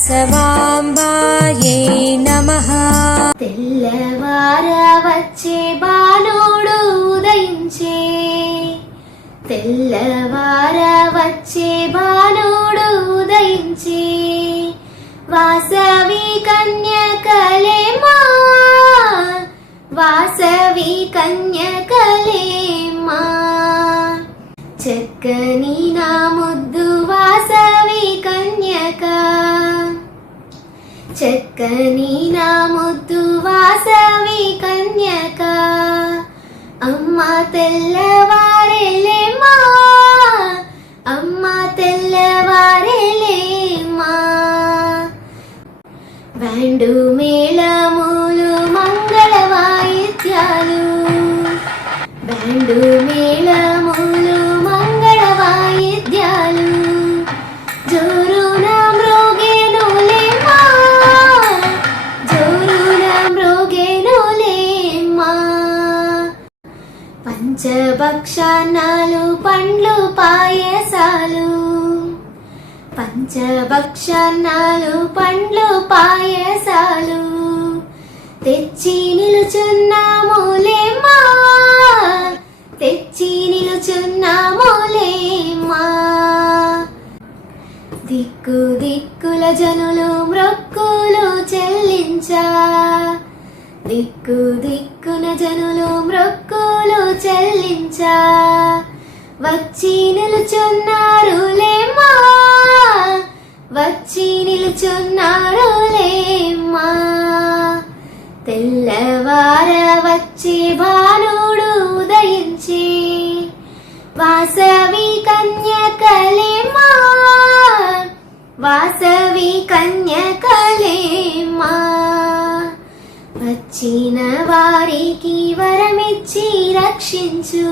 వాసవాంబాయే నమ. తెల్లవార వచ్చే బాలుడు ఉదయించే. తెల్లవార వచ్చే బాలుడు ఉదయించే. వాసవి కన్య కలేమా వాసవి కన్య కలేమా చక్కని నా ముద్దు చక్కని నా ముద్దు వాసవి కన్యక. అమ్మ తెల్లవారెలేమా అమ్మ తెల్లవారెలేమా బ్యాండు మేళములు మంగళ వాయిద్యాలు. బ్యాండు పంచభక్షణాలు పండ్లు పాయసాలు. పంచభక్షణాలు పండ్లు పాయసాలు. తెచ్చి నిలుచున్నాములేమా తెచ్చి నిలుచున్నాములేమా దిక్కు దిక్కుల జనులు మ్రొక్కులు చెల్లించా. దిక్కు దిక్కున జనులు మృక్కులు చెల్లించా. వచ్చి నిలుచున్నారులేమ్మా. వచ్చి నిలుచున్నారులేమ్మా. తెల్లవార వచ్చి బాలుడు ఉదయించి వాసవి కన్యకలేమ్మా. వాసవి కన్యక వచ్చిన వారికి వరమిచ్చి రక్షించు.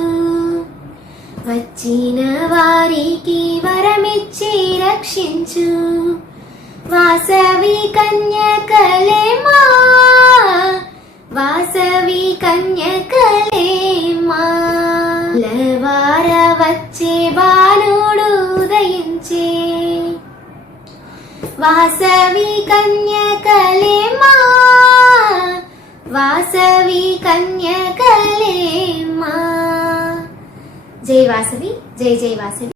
వచ్చిన వారికి వరమిచ్చి రక్షించు. వాసవి కన్యకలేమా వాసవి కన్యకలేమా లవార వచ్చే బాలుడు ఉదయించే. వాసవి కన్యకలేమా వాసవి కన్యకలేమా జై వాసవి జై జై వాసవి.